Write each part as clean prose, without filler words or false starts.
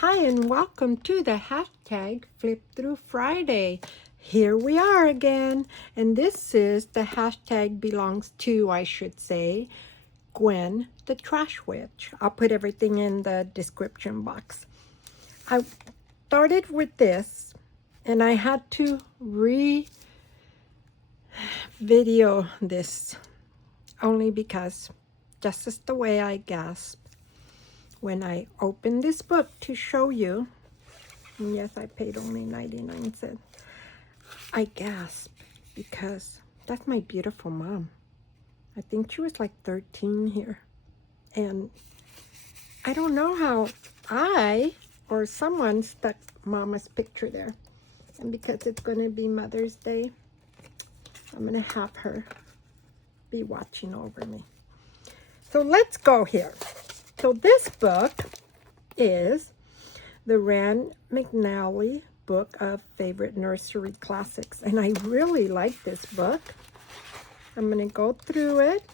Hi and welcome to the hashtag Flip Through Friday. Here we are again, and this is the hashtag belongs to, I should say, Gwen the Trash Witch. I'll put everything in the description box. I started with this, and I had to re-video this only because just as the way I gasped when I opened this book to show you. And yes, I paid only 99 cents. I gasped because that's my beautiful mom. I think she was like 13 here. And I don't know how I or someone stuck Mama's picture there. And because it's going to be Mother's Day, I'm going to have her be watching over me. So let's go here. So this book is the Rand McNally book of favorite nursery classics. And I really like this book. I'm going to go through it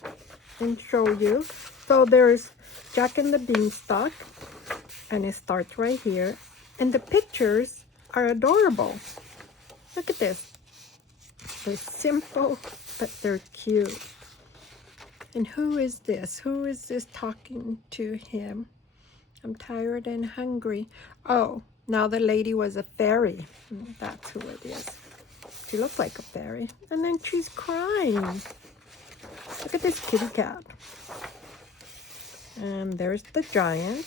and show you. So there's Jack and the Beanstalk, and it starts right here. And the pictures are adorable. Look at this. They're simple, but they're cute. And who is this? Who is this talking to him? I'm tired and hungry. Oh, now the lady was a fairy. That's who it is. She looked like a fairy. And then she's crying. Look at this kitty cat. And there's the giant.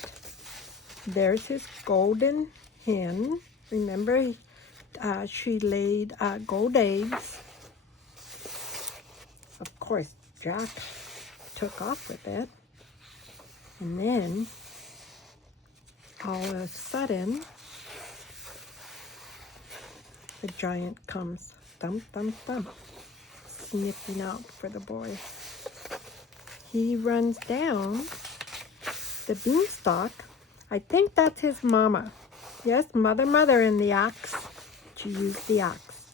There's his golden hen. Remember, she laid gold eggs. Of course, Jack took off with it. And then all of a sudden, the giant comes, thump, thump, thump, sniffing out for the boy. He runs down the beanstalk. I think that's his mama. Yes, mother in the axe. She used the axe.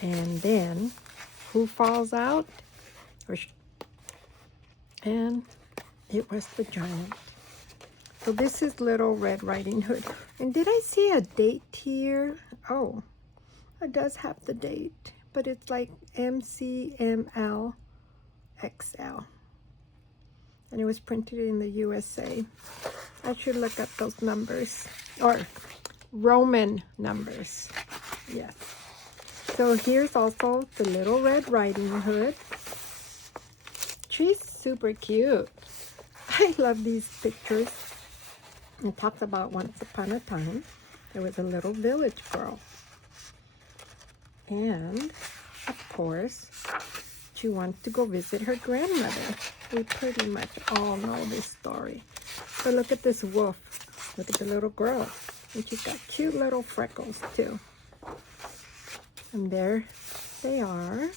And then, who falls out? And it was the giant. So this is Little Red Riding Hood. And did I see a date here? Oh, it does have the date, but it's like MCML XL. And it was printed in the USA. I should look up those numbers, or Roman numbers. Yes. So here's also the Little Red Riding Hood. She's super cute. I love these pictures. It talks about once upon a time, there was a little village girl. And, of course, she wants to go visit her grandmother. We pretty much all know this story. But look at this wolf. Look at the little girl. And she's got cute little freckles, too. And there they are.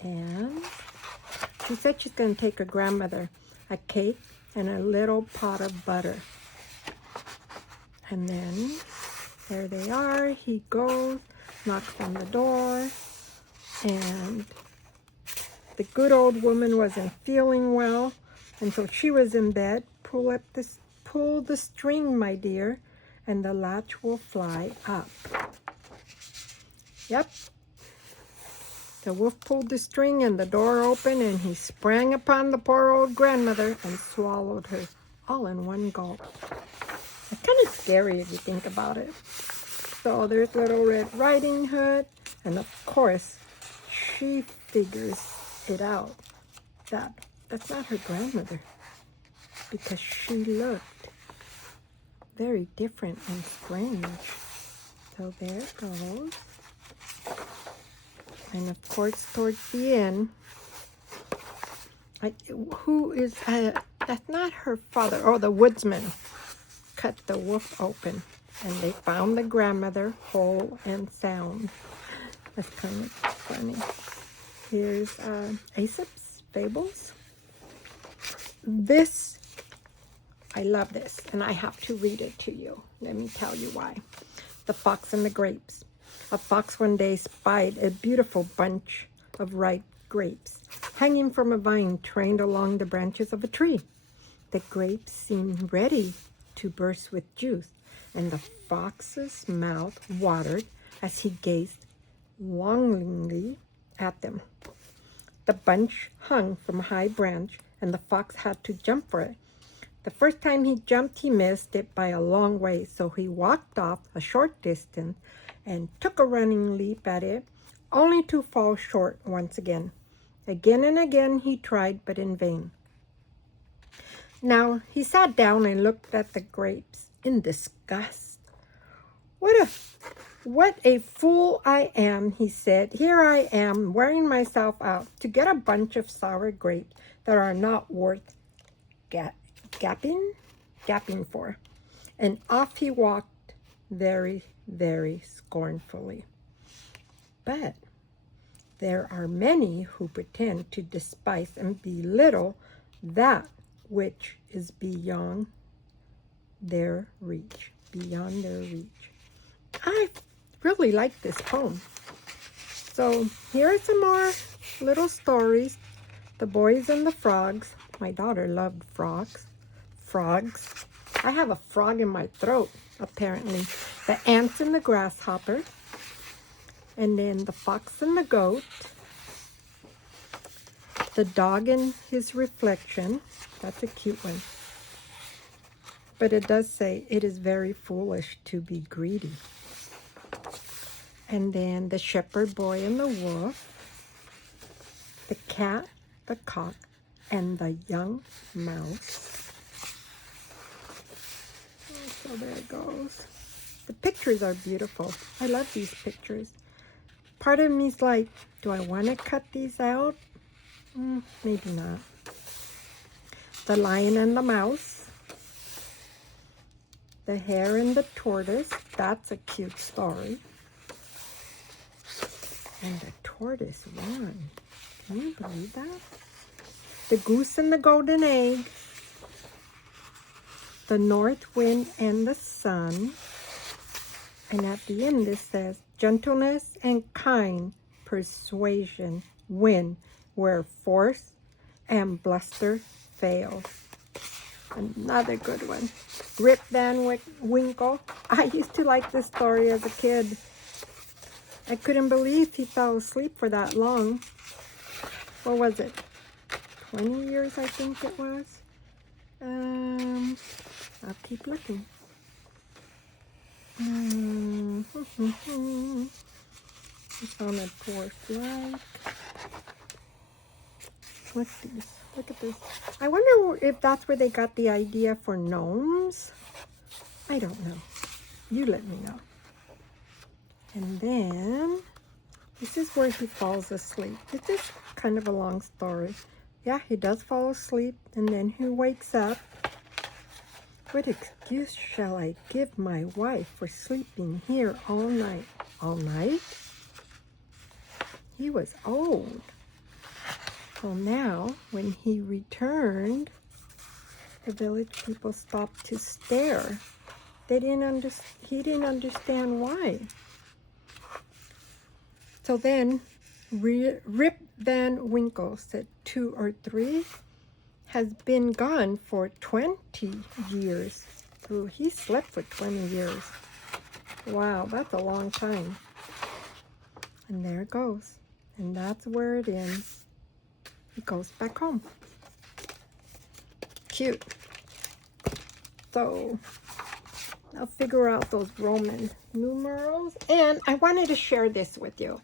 And she said she's going to take her grandmother a cake and a little pot of butter. And then there they are. He goes, knocks on the door, and the good old woman wasn't feeling well, and so she was in bed. Pull the string, my dear, and the latch will fly up. Yep. The wolf pulled the string and the door opened, and he sprang upon the poor old grandmother and swallowed her all in one gulp. It's kind of scary if you think about it. So there's Little Red Riding Hood, and of course, she figures it out that that's not her grandmother, because she looked very different and strange. So there it goes. And of course, towards the end, that's not her father. Oh, the woodsman cut the wolf open, and they found the grandmother whole and sound. That's kind of funny. Here's Aesop's Fables. This, I love this, and I have to read it to you. Let me tell you why. The Fox and the Grapes. A fox one day spied a beautiful bunch of ripe grapes hanging from a vine trained along the branches of a tree. The grapes seemed ready to burst with juice, and the fox's mouth watered as he gazed longingly at them. The bunch hung from a high branch, and the fox had to jump for it. The first time he jumped, he missed it by a long way, so he walked off a short distance and took a running leap at it, only to fall short once again. Again and again he tried, but in vain. Now he sat down and looked at the grapes in disgust. What a fool I am, he said. Here I am, wearing myself out to get a bunch of sour grapes that are not worth gapping for. And off he walked very, very scornfully. But there are many who pretend to despise and belittle that which is beyond their reach. I really like this poem. So here are some more little stories. The Boys and the Frogs. My daughter loved frogs. I have a frog in my throat, apparently. The Ants and the Grasshopper. And then The Fox and the Goat. The Dog and His Reflection. That's a cute one. But it does say, it is very foolish to be greedy. And then The Shepherd Boy and the Wolf. The Cat, the Cock, and the Young Mouse. So there it goes. The pictures are beautiful. I love these pictures. Part of me's like, do I want to cut these out? Maybe not. The Lion and the Mouse. The Hare and the Tortoise. That's a cute story. And the tortoise won. Can you believe that? The Goose and the Golden Egg. The North Wind and the Sun. And at the end it says, gentleness and kind persuasion win where force and bluster fail. Another good one. Rip Van Winkle. I used to like this story as a kid. I couldn't believe he fell asleep for that long. What was it? 20 years, I think it was. I'll keep looking. It's on a dwarf light. What's these? Look at this. I wonder if that's where they got the idea for gnomes. I don't know. You let me know. And then, this is where he falls asleep. This is kind of a long story. Yeah, he does fall asleep, and then he wakes up. What excuse shall I give my wife for sleeping here all night? All night? He was old. So now, when he returned, the village people stopped to stare. He didn't understand why. So then, Rip Van Winkle said 2 or 3 has been gone for 20 years. Ooh, he slept for 20 years. Wow, that's a long time. And there it goes. And that's where it ends. He goes back home. Cute. So, I'll figure out those Roman numerals. And I wanted to share this with you.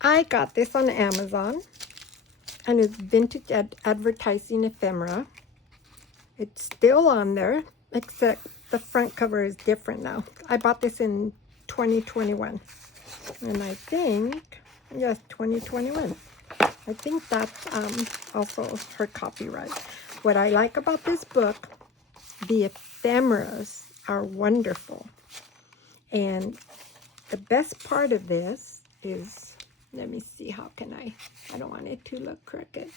I got this on Amazon. And it's vintage advertising ephemera. It's still on there, except the front cover is different now. I bought this in 2021. And I think, yes, 2021. I think that's also her copyright. What I like about this book, the ephemeras are wonderful. And the best part of this is, let me see, how can I don't want it to look crooked.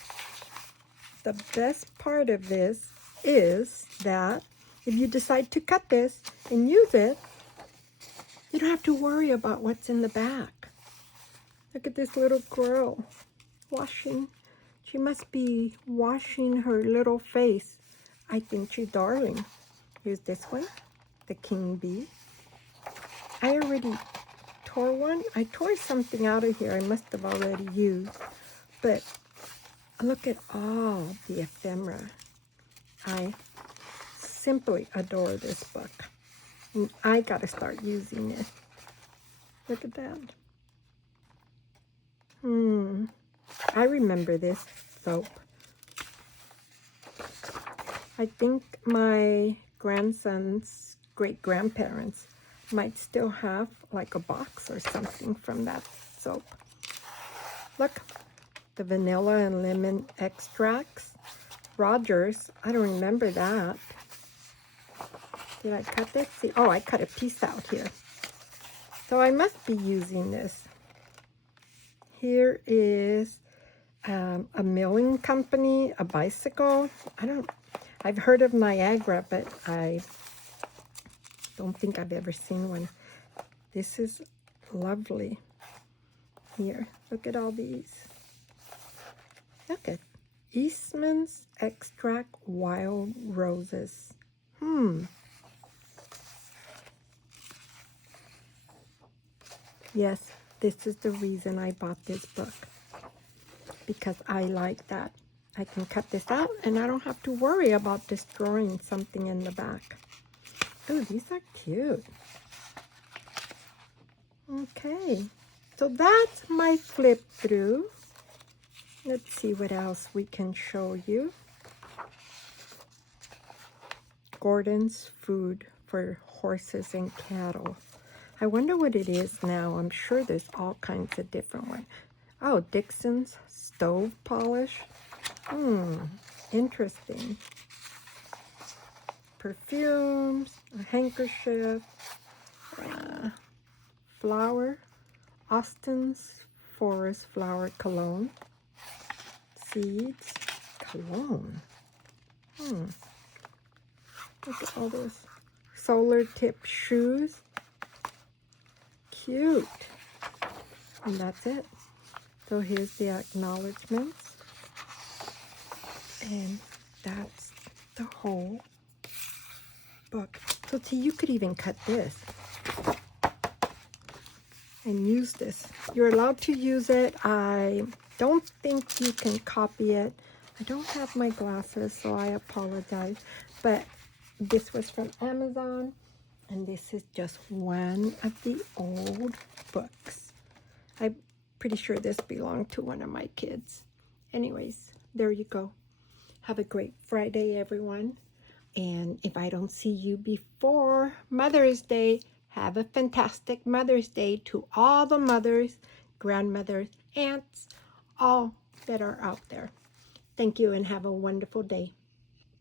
The best part of this is that if you decide to cut this and use it, you don't have to worry about what's in the back. Look at this little girl washing. She must be washing her little face. I think she's darling. Here's this one, the king bee. I already tore one. I tore something out of here I must have already used. But look at all the ephemera. I simply adore this book. And I got to start using it. Look at that. I remember this soap. I think my grandson's great-grandparents might still have like a box or something from that soap. Look, the vanilla and lemon extracts. Rogers, I don't remember that. Did I cut this? See, oh, I cut a piece out here. So I must be using this. Here is a milling company, a bicycle. I've heard of Niagara, but I don't think I've ever seen one. This is lovely. Here, look at all these. Look at Eastman's Extract Wild Roses. Yes, this is the reason I bought this book. Because I like that. I can cut this out and I don't have to worry about destroying something in the back. Oh, these are cute. Okay, so that's my flip through. Let's see what else we can show you. Gordon's Food for Horses and Cattle. I wonder what it is now. I'm sure there's all kinds of different ones. Oh, Dixon's Stove Polish. Interesting. Perfumes, a handkerchief, flower, Austin's Forest Flower Cologne, seeds, cologne. Look at all those solar tip shoes. Cute. And that's it. So here's the acknowledgements. And that's the whole book. So see, you could even cut this and use this. You're allowed to use it. I don't think you can copy it. I don't have my glasses, so I apologize. But this was from Amazon, and this is just one of the old books. I'm pretty sure this belonged to one of my kids. Anyways, there you go. Have a great Friday, everyone. And if I don't see you before Mother's Day, have a fantastic Mother's Day to all the mothers, grandmothers, aunts, all that are out there. Thank you and have a wonderful day.